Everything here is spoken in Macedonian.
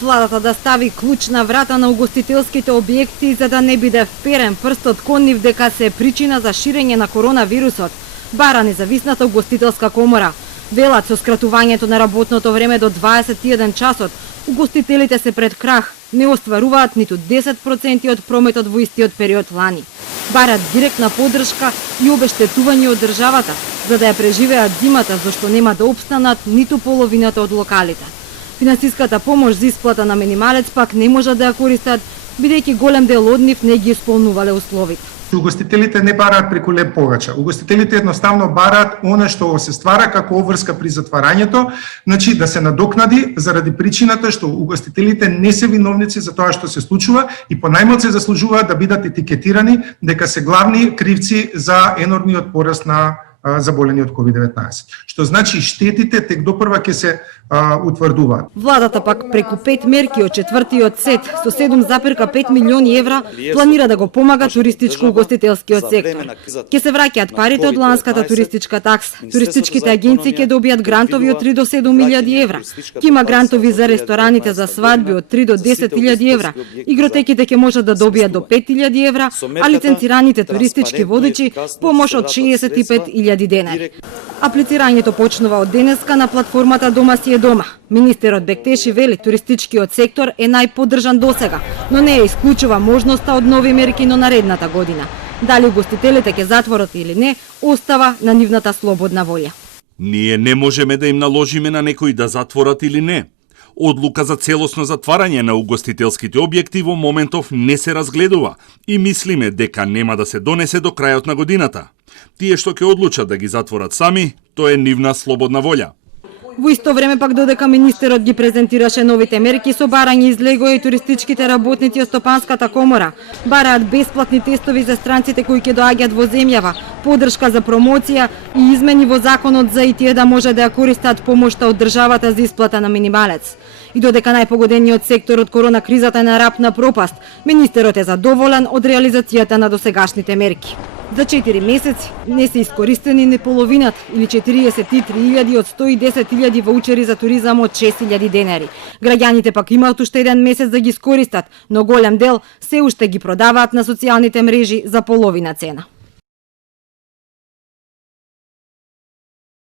Владата да стави клуч на врата на угостителските објекти за да не биде вперен прстот кон нив дека се причина за ширење на коронавирусот, бара независната угостителска комора. Велат со скратувањето на работното време до 21 часот, угостителите се пред крах, не остваруваат ниту 10% од прометот во истиот период лани. Барат директна поддршка и обештетување од државата, за да ја преживеат зимата, зашто нема да опстанат ниту половината од локалите. Финансиската помош за исплата на минималец пак не можат да ја користат, бидејќи голем дел од нив не ги исполнувале условите. Угостителите не бараат преку леп повеќе. Угостителите едноставно бараат она што се ствара како обврска при затварањето, значи да се надокнади заради причината што угостителите не се виновници за тоа што се случува и понајмалку заслужуваат да бидат етикетирани дека се главни кривци за енормниот пораст на заболени од COVID-19. Што значи штетите тек допрва ќе се утврдуваат. Владата пак преку 5 мерки од четвртиот сет со 7,5 милиони евра планира да го помага туристичко-угостителскиот сектор. Ќе се враќаат парите од ланската туристичка такса. Туристичките агенции ќе добијат грантови од 3 до 7.000 евра. Ќе има грантови за рестораните за свадби од 3 до 10.000 евра. Игротеките ќе можат да добијат до 5.000 евра, а лиценцираните туристички водачи помош од 65.000 денари. Аплицирањето почнува од денеска на платформата Дома си е дома. Министерот Бектеши вели туристичкиот сектор е најподдржан досега, но не ја исклучува можноста од нови мерки на наредната година. Дали угостителите ќе затворат или не, остава на нивната слободна волја. Ние не можеме да им наложиме на некои да затворат или не. Одлука за целосно затварање на угостителските објекти во моментов не се разгледува и мислиме дека нема да се донесе до крајот на годината. Тие што ќе одлучат да ги затворат сами, тоа е нивна слободна волја. Во исто време пак додека министерот ги презентираше новите мерки, со барање излегоа и туристичките работници од Стопанската комора. Бараат бесплатни тестови за странците кои ќе доаѓаат во земјава, поддршка за промоција и измени во законот за и тие да може да ја користат помошта од државата за исплата на минималец. И додека најпогодениот сектор од корона кризата е на рап на пропаст, министерот е задоволен од реализацијата на досегашните мерки. За 4 месеци не се искористени ни половината или 43.000 од 110.000 ваучери за туризам од 6.000 денари. Граѓаните пак имаат уште еден месец да ги искористат, но голем дел се уште ги продаваат на социјалните мрежи за половина цена.